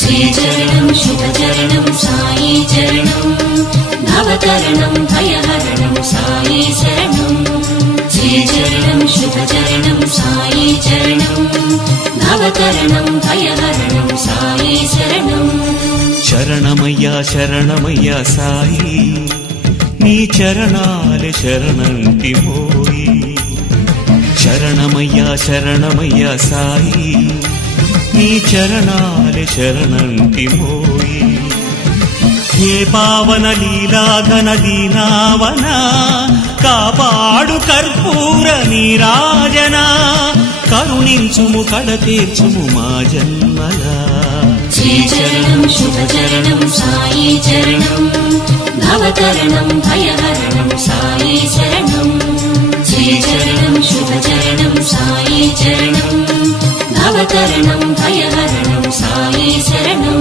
శ్రీచరణం శుభచరణం సాయి చరణం భవతరణం భయహరణం సాయి శరణం శ్రీచరణం శుభచరణం సాయి చరణం భవతరణం భయహరణం సాయి శరణం శరణమయ్యా శరణమయ్యా సాయి. నీ చరణాలే శరణంటి మోయి శరణమయ్యా శరణమయ్యా సాయి. నీ చరణాలే శరణంటి మోయి ఏ పావన లీలాఘన దీనావన కాపాడు కర్పూర నీరాజన. కరుణించుము కడ తీర్చుము మా జన్మలా. శ్రీచరణం శుభచరణం సాయి చరణం భవతరణం భయహరణం సాయి శరణం శ్రీచరణం శుభచరణం సాయి చరణం భవతరణం భయహరణం సాయి శరణం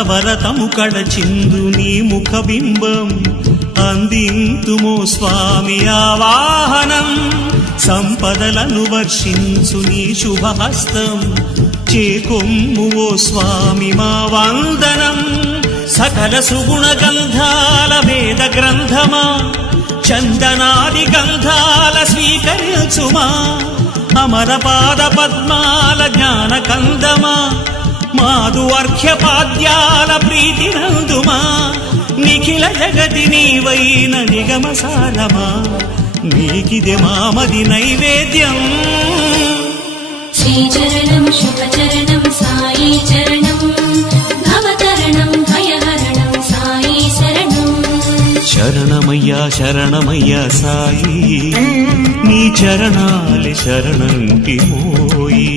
అనవరతము కడచిందు నీ ముఖబింబం అందింతుమో స్వామి ఆవాహనం. సంపదలను వర్షించు నీ శుభహస్తం. చేకొమ్ము ఓ స్వామి మా వందనం. సకల సుగుణ గంధాల వేద గ్రంథమా. చందనాది గంధాల స్వీకరించుమా. అమర పాద పద్మాల జ్ఞాన కందమా మాదు అర్ఘ్యపాద్యాల ప్రీతి నందుమా నిఖిల జగతి నీవైన నిగమ సారమా నీకిదే మామది నైవేద్యం. శ్రీచరణం శుభచరణం సాయి చరణం భవతరణం భయహరణం సాయి శరణం. శరణమయ్యా శరణమయ్యా సాయి. నీ చరణాలి శరణంకి మోయి